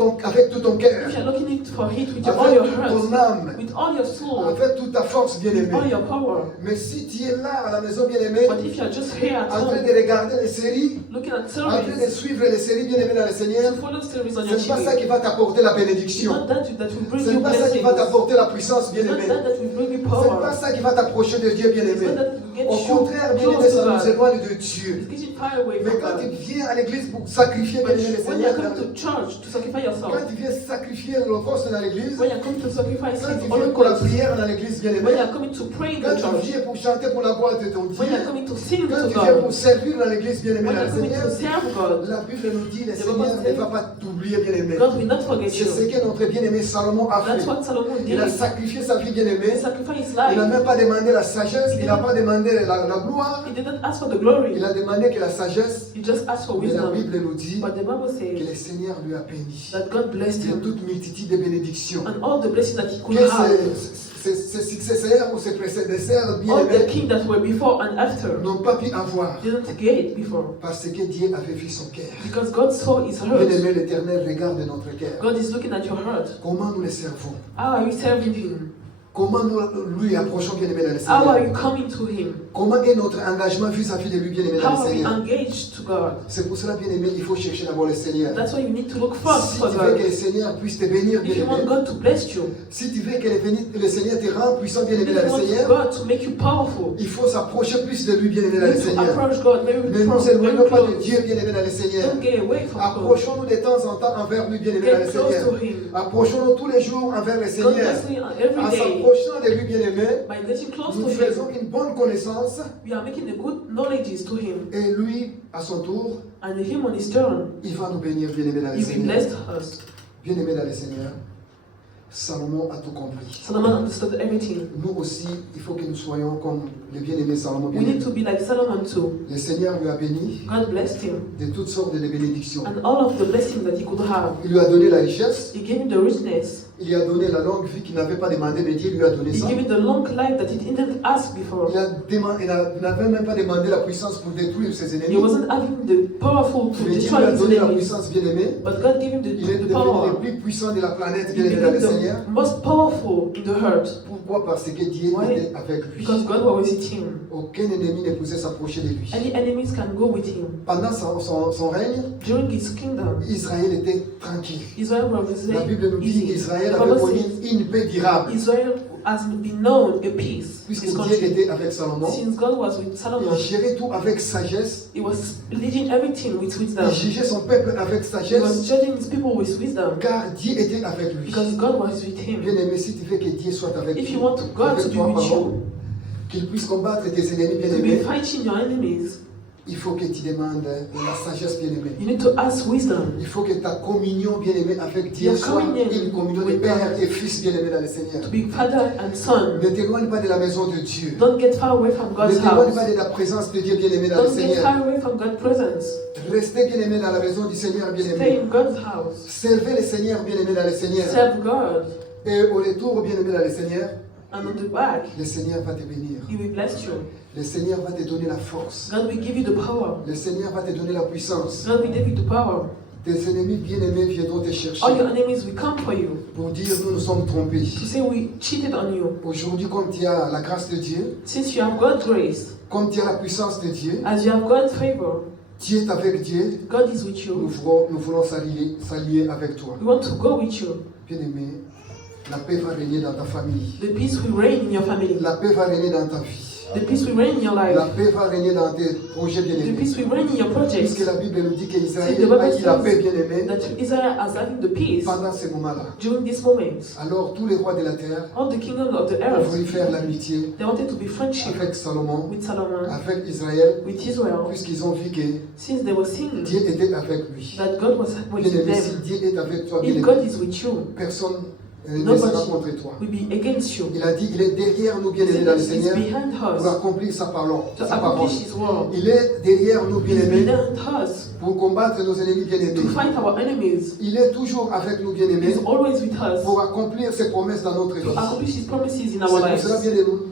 ton cœur, If you are looking for it with all your avec toute heart, ton âme, with all your soul, avec toute ta force with all bien-aimée. your power. Mais si tu es là à la maison bien-aimée, But if you are just here at en train home, de regarder les séries, looking at en train de service, suivre les séries bien-aimées dans le Seigneur, to follow service on ce your n'est pas ça TV, qui va t'apporter la it's bénédiction. not that will bring Ce you n'est pas ça qui blessings. va t'apporter la puissance It's not bien-aimée. that will bring you Ce n'est pas power. ça qui va t'approcher de Dieu It's bien-aimé. not that will get Au you contraire, bien-aimé, close to ça nous God. éloigne de Dieu. It's getting far away Mais from quand tu God. viens à l'église pour sacrifier But bien-aimé le when you Seigneur, come to church to sacrifice yourself, quand tu viens sacrifier l'holocauste dans l'église, when you come to sacrifice quand tu His viens pour la holocaust, prière dans l'église when bien-aimé, you are coming to pray in quand the tu church, viens pour chanter pour la gloire de ton when you are Dieu, coming to sing quand to tu viens pour God, servir dans l'église bien-aimée when dans you le are coming to Seigneur, serve God, la Bible nous dit, le The Seigneur Bible ne says, va pas t'oublier bien-aimé. God will not forget C'est ce you. que notre bien-aimé Salomon a That's fait. what Solomon Il a did. sacrifié sa vie He bien-aimée. sacrificed his Il n'a life. même pas demandé la sagesse, il n'a pas demandé la gloire. He didn't ask for the glory. Il a demandé que la sagesse, He just asked for mais la wisdom. Bible nous dit But the Bible que le says Seigneur lui a béni. that God blessed Il y a him toute multitude de bénédictions. and all the blessings that he could Que have. ses successeurs ou ses prédécesseurs All the bien-aimés kings that were before and after n'ont pas pu avoir. didn't get it before. Parce que Dieu avait vu son cœur. Because God saw his heart. Bien-aimé, l'Éternel regarde notre cœur. God is looking at your heart. Comment nous le servons? How are you serving him? Comment nous lui approchons bien-aimé dans le How are Seigneur? you coming to him? Comment est notre engagement vis-à-vis de lui bien-aimé dans How le are we Seigneur? engaged to God? C'est pour cela, bien-aimé, il faut chercher d'abord le Seigneur. That's why you need to look first Si for tu veux que God. le Seigneur puisse te bénir, If you want bien-aimé, God to bless you, si tu veux que le Seigneur te rende puissant, if bien-aimé, dans you le want Seigneur, God to make you powerful, il faut s'approcher plus de lui, bien-aimé, dans you le need to Seigneur. approach God very Ne nous éloignons very pas de close. Dieu, bien-aimé, dans le Seigneur. Don't get away from God. Approchons-nous de temps en temps envers lui, bien-aimé, dans le Get close Seigneur. to Him. Approchons-nous tous les jours envers le God Seigneur. bless me En every day. s'approchant de lui, bien-aimé, By getting close nous to faisons Him, une bonne connaissance we are making a good knowledge to Him. et lui, à son tour, And Him on His turn, il va nous bénir, bien-aimé, dans le He will Seigneur. bless us. Bien-aimé dans le Seigneur, Salomon a tout compris. Solomon understood everything. Nous aussi, il faut que nous soyons comme les bien-aimés Salomon. We need to be like Solomon too. Le Seigneur lui a béni God blessed him. de toutes sortes de bénédictions. And all of the blessings that he could have. Il lui a donné la richesse, He gave him the richness. il lui a donné la longue vie qu'il n'avait pas demandé, mais Dieu lui a donné He ça. gave him the long life that he didn't ask before. Il n'avait même pas demandé la puissance pour détruire ses He ennemis. wasn't having the powerful to Mais Dieu lui destroy a his donné la enemies. puissance bien-aimée. But God gave him Il est the devenu power. le plus puissant de la planète, He bien-aimé dans le became Seigneur. the most powerful in the earth. Pourquoi? Parce que Dieu Why? était avec lui. Because God was with him. Aucun ennemi ne pouvait s'approcher de lui. Any enemies can go with him. Pendant son règne, During his kingdom, Israël était tranquille. Israel was La Bible nous dit easy. qu'Israël The avait Bible connu says une paix durable. Israel has been known a peace. Puisque His Dieu country. était avec Salomon, Since God was with Solomon, il gérait tout avec sagesse. he was leading everything with wisdom. Il jugeait son peuple avec He was sagesse, judging his people with wisdom. car Dieu était avec lui. Because God was with him. Bien-aimé, si tu veux que Dieu soit avec If toi, you want God to avec be toi, with pardon, you, qu'il puisse combattre tes ennemis to be bien-aimés, fighting your enemies, il faut que tu demandes la sagesse bien-aimée. you need to ask wisdom. Il faut que ta communion bien-aimée avec Dieu Your soit communion une communion de with père God. et fils bien-aimé dans le Seigneur. To be father and son. Ne t'éloigne pas de la maison de Dieu. Don't get far away from Ne God's t'éloigne house. pas de la présence de Dieu bien-aimé dans le Don't get Seigneur. far away from God's presence. Restez bien-aimé dans la maison du Seigneur Stay bien-aimé. in God's house. Servez le Seigneur bien-aimé dans le Seigneur. Serve God. Et au retour bien-aimé dans le Seigneur, And on the back, le Seigneur va te bénir. He will bless you. Le Seigneur va te donner la force. God will give you the power. Le Seigneur va te donner la puissance. God will give you the power. Tes ennemis bien-aimés viendront te chercher All your enemies will come for you pour dire nous nous sommes trompés. to say we cheated on you. Aujourd'hui, comme tu as la grâce de Dieu, Since you have God's grace, comme tu as la puissance de Dieu, as you have God's favor, tu es avec Dieu, God is with nous you. voulons s'allier avec toi. We want to go with you. Bien-aimé, la paix va régner dans ta famille. The peace will reign in your family. La paix va régner dans ta vie. The peace will reign in your La life. paix va régner dans tes projets The bien-aimés. peace will reign in your projects. Puisque la Bible nous dit qu'Israël See, the Bible a eu la paix says bien-aimée that Israel is having the peace pendant ces moments-là. during this moment. Alors tous les rois de la terre All the kingdoms of the ont earth, voulu faire l'amitié they wanted to be friendship avec Salomon, with Solomon, avec Israël, with Israel, puisqu'ils ont vu que since they were seeing Dieu était avec lui. that God was with Bien-aimé, si them. Dieu est avec toi, If bien-aimé, God is with you, personne ne Nobody sera contre toi. will be against you. Il a dit, il est derrière nous, bien-aimés, He dans le is Seigneur, behind pour us accomplir sa parole. to Sa parole. accomplish His word. Il est derrière nous, He is bien-aimés, behind us pour combattre nos ennemis, bien-aimés. to fight our enemies. Il est toujours avec nous, He bien-aimés, is always with us pour accomplir ses promesses dans notre vie. to accomplish His promises in C'est our pour lives. cela,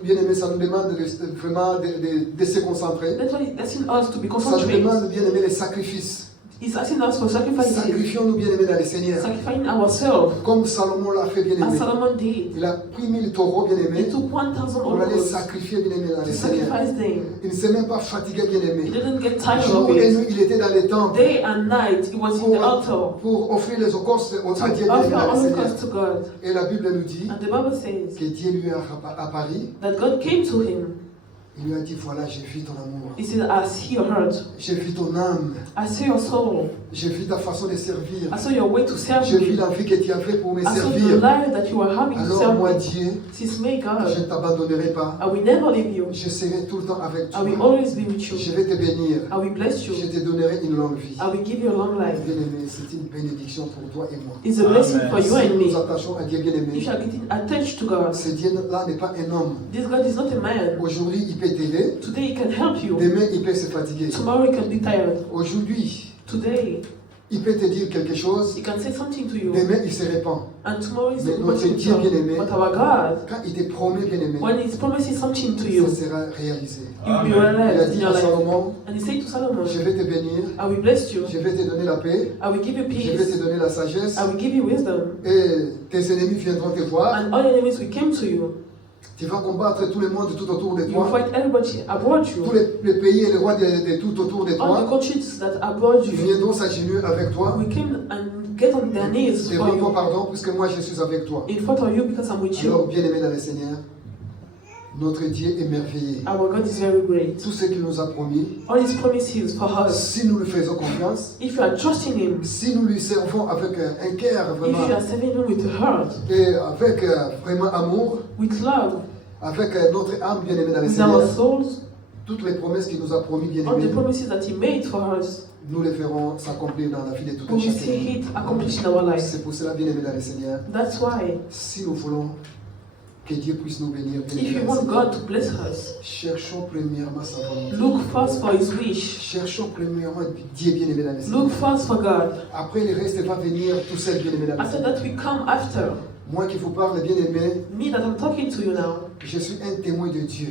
bien-aimés, ça nous demande vraiment de se concentrer. That's why He's asking us to be Ça nous concentrated. demande, bien-aimés, les sacrifices. He's asking us for sacrifices, Sacrifions-nous, bien-aimés, dans le Seigneur. sacrificing ourselves, Comme Salomon l'a fait, as bien-aimé. Solomon did. Il a pris 1000 taureaux, He bien-aimés, took 1,000 pour aller others sacrifier, bien-aimés, dans to le Seigneur. sacrifice them. Il ne s'est même pas fatigué, He bien-aimé. didn't get tired Jour of et it. nuit, il était dans les temples Day and night, he was in the altar pour offrir les holocaustes à Dieu, to offer bien-aimé, dans le Seigneur. holocaust to God. Et la Bible nous dit And the Bible says que Dieu lui a apparu. that God came to him. Il lui a dit, voilà, j'ai vu ton amour. He said, I see your heart. J'ai vu ton âme. I see your soul. J'ai vu ta façon de servir. I saw your way to serve J'ai vu me. la vie que tu as fait pour me I saw the servir. life that you are having to Alors serve moi, me. Dieu, Since May, je ne God, t'abandonnerai pas. I will never leave you. Je serai tout le temps avec I will toi. always be with you. Je vais te bénir. I will bless you. Je te donnerai une longue vie. I will give you a long life. Bien-aimé, c'est une bénédiction pour toi et moi. It's a blessing Amen. for you Si and nous me. nous attachons à Dieu, bien-aimé, If you are getting attached to God, ce Dieu-là n'est pas un homme. this God is not a man. Aujourd'hui, il peut t'aider. Today he can help you. Demain, il peut se fatiguer. Tomorrow he can be tired. Aujourd'hui, Today il peut te dire quelque chose. he can say something to you. Demain, il se répand. And tomorrow is Mais the notre Dieu opportunity. bien-aimé, But our God, quand il te promet, bien-aimé, when he promises something to you, ça sera réalisé. you will be Amen. Il a realized in dit your à life. Salomon, And he said to Solomon, je vais te bénir, I will bless you. je vais te donner la paix, I will give you je vais te peace. donner la sagesse, I will give you wisdom. et tes ennemis viendront te voir. And all your enemies will come to you. Tu vas combattre tout le monde tout autour de You will toi. fight everybody aboard you. Tous les pays et les rois de tout autour de All the toi countries that aboard you viendront s'agenouiller avec toi. will come and get on their knees for Devant toi, you. pardon, puisque moi je suis avec toi. In front of you because I'm with you. Alors, bien-aimé dans le Seigneur, notre Dieu est merveilleux. Our God is very great. Tout ce qu'il nous a promis, All his promises for us. si nous lui faisons confiance, If you are trusting him, si nous lui servons avec un cœur if you vraiment are serving him with a heart, et avec vraiment amour, with love, avec notre âme bien-aimée dans le with our Seigneur, souls, toutes les promesses qu'il nous a promis, bien all the aimés, promises that He made for us, nous les verrons s'accomplir dans la vie de tout we un will chacun. see it accomplished in our life. C'est pour cela, bien aimé dans le Seigneur, That's why, si nous voulons que Dieu puisse nous bénir, bien if aimé you dans le want Seigneur, God to bless us, cherchons premièrement sa volonté. look first for His wish. Cherchons premièrement Dieu, bien aimé dans le Seigneur. Look first for God. Après, le reste va venir tout seul, bien aimé dans le After Seigneur. that, we come after. Moi qui vous parle, bien aimé, Me that I'm talking to you now, je suis un témoin de Dieu.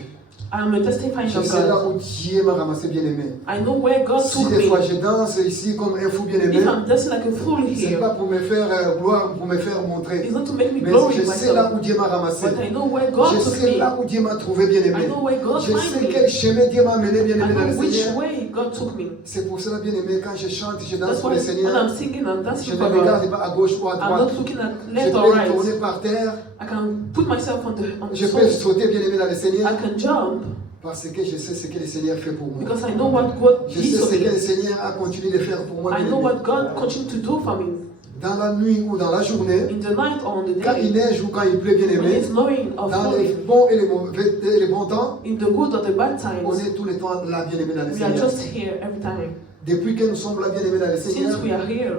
I am a testifying Je of sais là God. où Dieu m'a ramassé, bien aimé. I know where God Si took des fois me. je danse ici comme un fou, bien aimé, If I'm dancing like a fool c'est here, pas pour me faire gloire, pour me faire montrer. it's not to make me Mais glory je sais là myself, où Dieu m'a ramassé. but I know where God Je took sais me. là où Dieu m'a trouvé, bien I aimé. know where God Je find sais me. quel chemin Dieu m'a mené, bien I aimé, dans le know which Seigneur. way God took me. C'est pour cela, bien aimé, quand je chante, je danse That's pour why le when Seigneur, I'm singing and je dancing ne for God, regarde pas à gauche ou à I'm droite. not looking at Je left or peux right. tourner par terre, I can put myself on the je peux soul. sauter, bien aimé, dans le Seigneur, I can jump parce que je sais ce que le Seigneur fait pour moi. because I know what God Je did sais to ce que me. le Seigneur a continué de faire pour moi. I bien know aimé. what God continued to do for me. Dans la nuit ou dans la journée, In the night or on the quand il day, neige ou quand il pleut, bien when aimé, it's snowing or dans les falling, bons et les mauvais et les bons temps, in the good or the bad on times, est tout le temps là, bien aimé, dans le we are Seigneur. just here every time. Depuis que nous sommes là, bien aimé, dans le Seigneur, Since we are here,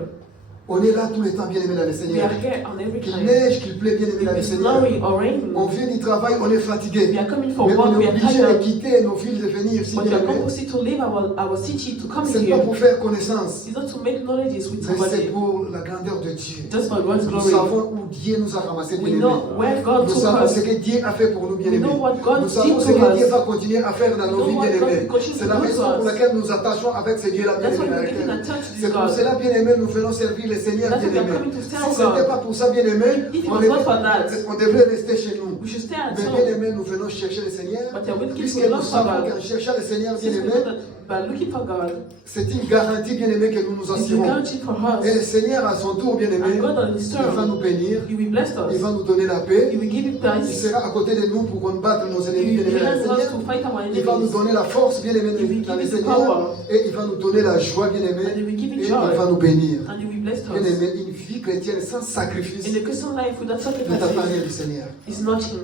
on est là tout le temps, bien aimé, dans le we Seigneur. are here on every Qu'il time. neige, qu'il pleut, bien aimé, dans le It's Seigneur. snowing or raining. On vient du travail, on est We fatigué. are coming for Mais on work, est we are obligé de tired. quitter nos villes, de venir ici, But we bien are aimé. composed to leave our city to come C'est pas here. pour faire connaissance, It's not to make knowledges with mais c'est somebody, pour la grandeur de Dieu. just for God's Nous glory. savons où Dieu nous a ramassés, bien We aimé. know where God Nous took savons us. ce que Dieu a fait pour nous, bien We aimés. know what God Nous savons did ce to que Dieu us. va continuer à faire dans nos We vies, know bien what God aimés. will continue C'est to la do to raison pour us. laquelle nous attachons avec ce Dieu-là, bien That's why aimé. we're getting attached to C'est this pour God. cela, bien aimé, nous venons servir le Seigneur, That's bien why we are aimé. coming to Si serve ce n'était God. pas pour ça, bien aimé, If it on was not for that, devrait rester chez nous. we should stay at Mais bien home. aimé, nous venons chercher le Seigneur. But we are looking Puisque for nous love for savons God. qu'en cherchant le Seigneur, bien Since we aimé, know that by looking for God, c'est une garantie, bien aimé, que nous nous it's a assurons. guarantee for Et le us. Seigneur, à son tour, bien aimé, And God on His il va turn, nous bénir, He will bless il us. va nous donner la paix. He will give it Il peace. sera à côté de nous pour combattre nos He ennemis, bien will aimé, dans le help us Seigneur. to fight our Il va nous enemies. donner la force, bien aimé, He will dans le give us Seigneur. power. Et il va nous donner la joie, bien aimé. And He will give Et it il joy. va nous bénir. And He will bless Bien us. aimé, une vie chrétienne sans sacrifice In the Christian life, without ne t'attend rien sacrifice, du Seigneur. is nothing.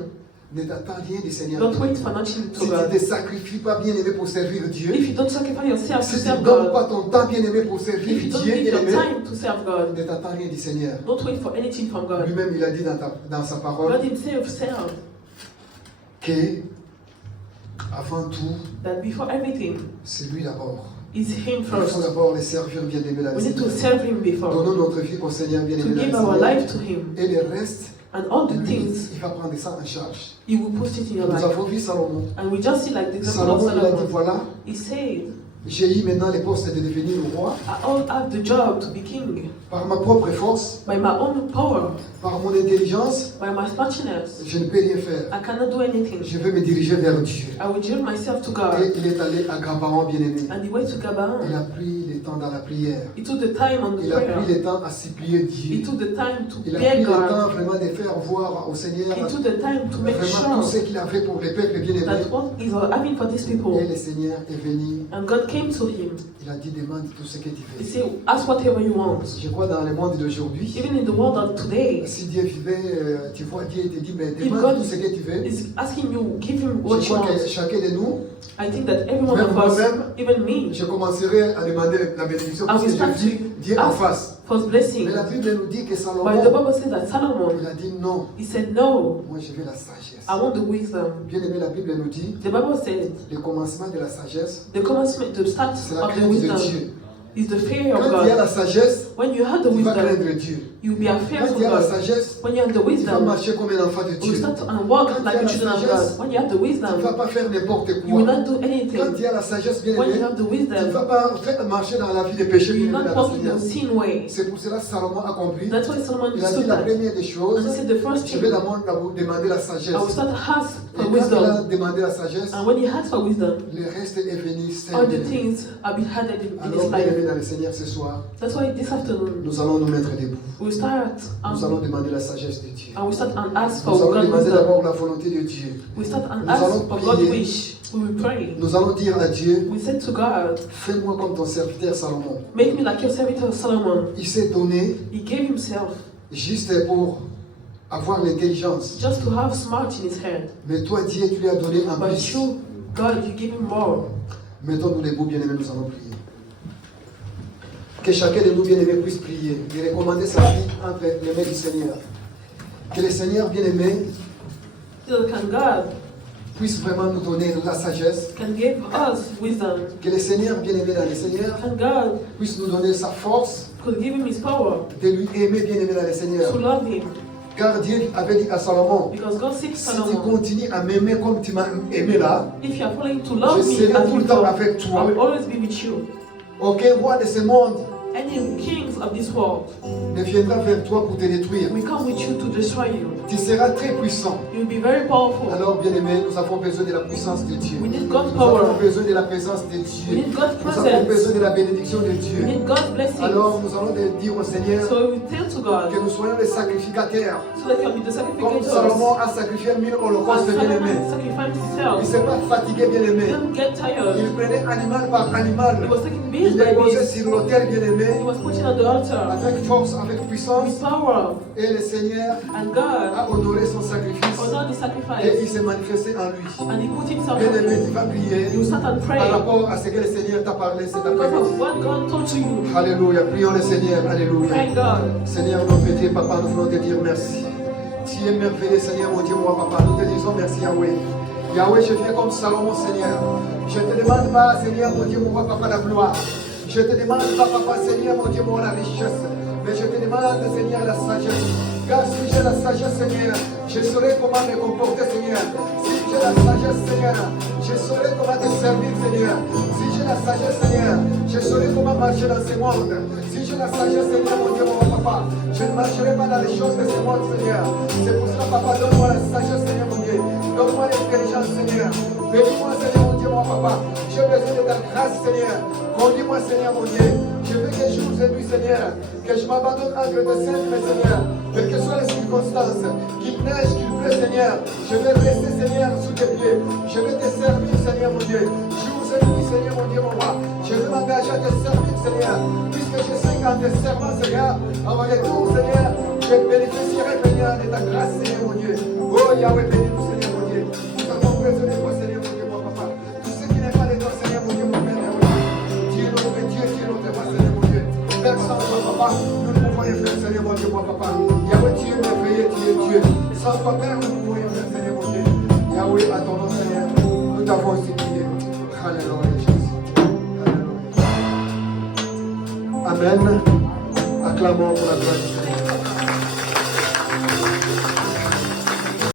Ne t'attend rien du Seigneur. Don't wait for nothing Si to tu ne God. te sacrifies pas, bien aimé, pour servir Dieu, If you don't sacrifice yourself to si tu ne serve donnes pas God, ton temps, bien aimé, pour servir if you don't Dieu, give bien your aimé, time to serve God, ne t'attend rien du Seigneur. don't wait for anything from God. Lui-même, il a dit dans sa parole God Himself said que, avant tout, that before everything, c'est lui d'abord. is Him Il faut first. d'abord les servir, bien aimé, dans le We need to Seigneur. serve Him before, Donnons notre vie au Seigneur, bien to aimé, give dans le our Seigneur. life to Him. Et le reste, And all the lui, things, il va prendre ça en charge. He will put it in your Nous life. avons vu Salomon. And we just see like the example of Salomon, il a dit, Solomon. voilà, He said, j'ai eu maintenant les postes de devenir le roi I all have the job to be king par ma propre force, by my own power, par mon intelligence. by my smartness. Je ne peux rien faire. I cannot do anything. Je vais me diriger vers Dieu. I will yield myself to Et God. il est allé à Gabaon, bien aimé. And he went to Il Gabaon. a pris le temps dans la prière. He took the time on the Il a pris prayer. le temps à supplier He Dieu. took the time to Il a beg pris le God. temps vraiment de faire voir au Seigneur He took the time to make vraiment tout sure ce qu'il a fait pour les peuples bien aimés. that what is having for these Et people. le Seigneur est venu. And God came to him. Il a dit, demande tout ce que tu He veux. said, ask whatever you want. Je crois dans le monde d'aujourd'hui, Even in the world of today, si Dieu vivait, tu vois, Dieu te dit, mais If demande God tout ce que tu veux. is asking you, give him what Je you crois que want. chacun de nous, I think that every one même of us, moi-même, even me, je commencerai à demander la bénédiction I parce will que start je vis to Dieu en ask face. for his blessing. Mais la Bible nous dit que But the Salomon, Bible says that Solomon, il a dit non, he said, no, moi je veux la sagesse. I want the wisdom. Bien aimé, la Bible nous dit, The Bible says le commencement de la sagesse, the commencement, the start c'est la of the crainte de wisdom Dieu. is the fear of Quand il y a God. la sagesse, When you have the tu vas wisdom, craindre Dieu. you'll be afraid Quand of il y a la God. sagesse, When you have the tu vas wisdom, marcher comme un enfant de you Dieu. start and walk Quand like il y a the children la of sagesse, God. When you have the Tu ne vas wisdom, pas faire n'importe you will quoi. not do Quand anything. il y a la sagesse, bien When you aimé, have the tu ne wisdom, vas pas marcher dans la vie des péchés, you will bien aimé, not dans walk la in Seigneur. the sin way. C'est pour cela que Salomon a compris. That's why Solomon Il a dit understood la that. première des choses, And he said the first je thing, vais d'abord demander la sagesse. I will start to ask Et for quand il a wisdom. demandé la sagesse, And when he asks for wisdom, le reste est venu all seul. the things are be added in Alors, his bien aimé life. dans le Seigneur ce soir, That's why this afternoon, nous allons nous mettre debout. we'll start Nous allons demander la sagesse de Dieu. and we start and ask for Nous allons God's demander wisdom. d'abord la volonté de Dieu. We start and Nous ask allons for God's prier. wish. We will pray. Nous allons dire à Dieu, We said to God, fais-moi comme ton serviteur Salomon. make me like your servitor Solomon. Il s'est donné He gave himself juste pour avoir l'intelligence. just to have smart in his head. Mais toi, Dieu, tu lui as donné en But plus. you, God, you give him more. Mettons-nous debout, bien-aimés, nous allons prier. Que chacun de nous, bien-aimés, puisse prier et recommander sa vie entre les mains du Seigneur. Que le Seigneur, bien-aimé, Still, can God puisse vraiment nous donner la sagesse. can give us wisdom? Que le Seigneur, bien-aimé dans le Seigneur, Can God puisse nous donner sa force could give him his power de lui aimer, bien-aimé dans le Seigneur. to love him? Car Dieu avait dit à Salomon, Because God said to si tu Solomon, continues à m'aimer comme tu m'as aimé là, if you are planning to je love me serai as tout le you temps love, avec I toi. will always be with you. Aucun roi de ce monde Any kings of this world ne viendra vers toi pour te détruire. will come with you to destroy you. Tu seras très puissant. You will be very powerful. Alors, bien-aimés, nous avons besoin de la puissance de Dieu. We need God's Nous avons power. besoin de la présence de We Dieu. need God's Nous avons presence. besoin de la bénédiction de We Dieu. need God's blessings. Alors, nous allons dire au Seigneur So we tell to God que nous soyons les sacrificateurs. so that you can be the Comme sacrificators. Salomon a sacrifié 1000 holocaustes, As bien-aimés. Solomon sacrificed Il himself, ne s'est pas fatigué, he bien-aimé. didn't get tired. Il prenait animal par He animal. was taking beast Il by les posait beast. sur l'autel, He bien-aimé, was putting on the altar avec force, avec with puissance. power. Et le Seigneur And God a honoré son sacrifice. honored the Et sacrifice. il s'est manifesté en lui. And he put himself Bien-aimé, tu on vas prier you. start and pray par rapport à ce que le Seigneur t'a parlé cet because après-midi. of what God told to you. Alléluia. Prions le Seigneur. Alléluia. Thank God. Seigneur, notre Dieu, Papa, nous voulons te dire merci. Tu es merveilleux, Seigneur, mon Dieu, moi, Papa. Nous te disons merci, Yahweh. Yahweh, je viens comme Salomon, Seigneur. Je te demande pas, Seigneur, mon Dieu, mon roi, Papa, la gloire. Je te demande pas, Papa, Seigneur, mon Dieu, mon la richesse. Mais je te demande, Seigneur, la sagesse. Car si j'ai la sagesse, Seigneur, je saurai comment me comporter, Seigneur. Si j'ai la sagesse, Seigneur, je saurai comment te servir, Seigneur. Si j'ai la sagesse, Seigneur, je saurai comment marcher dans ce monde. Si j'ai la sagesse, Seigneur, mon Dieu, mon Papa, je ne marcherai pas dans les choses de ce monde, Seigneur. C'est pour cela, Papa, donne-moi la sagesse, Seigneur, mon Dieu. Donne-moi l'intelligence, Seigneur. Bénis-moi, Seigneur, mon Dieu, mon Papa. J'ai besoin de ta grâce, Seigneur. Conduis-moi, Seigneur, mon Dieu. Je veux que jour et nuit, Seigneur, que je m'abandonne entre tes centres, Seigneur. Quelles que soient les circonstances, qu'il neige, qu'il pleut, Seigneur, je vais rester, Seigneur, sous tes pieds. Je vais te servir, Seigneur, mon Dieu. Jour et nuit, Seigneur, mon Dieu, mon roi. Je veux m'engager à te servir, Seigneur. Puisque je sais qu'en te servant, Seigneur, en retour, Seigneur, je bénéficierai, Seigneur, de ta grâce, Seigneur, mon Dieu. Oh, Yahweh, bénis-nous, Seigneur, mon Dieu. Nous avons besoin de toi, Seigneur, mon Dieu, mon Papa. Tout ce qui n'est pas de toi, Seigneur, mon Dieu, mon Père, Yahweh. Tu es notre Dieu, tu es notre roi, Seigneur, mon Dieu. Père sans toi, Papa, nous ne pouvons rien faire, Seigneur, mon Dieu, mon Papa. Yahweh, tu es merveilleux, tu es Dieu. Sans toi, Père, nous ne pouvons rien faire, Seigneur, mon Dieu. Yahweh, à ton nom, Seigneur, nous t'avons aussi prié. Alléluia, Jésus. Alléluia. Amen. Acclamons pour la gloire du Seigneur.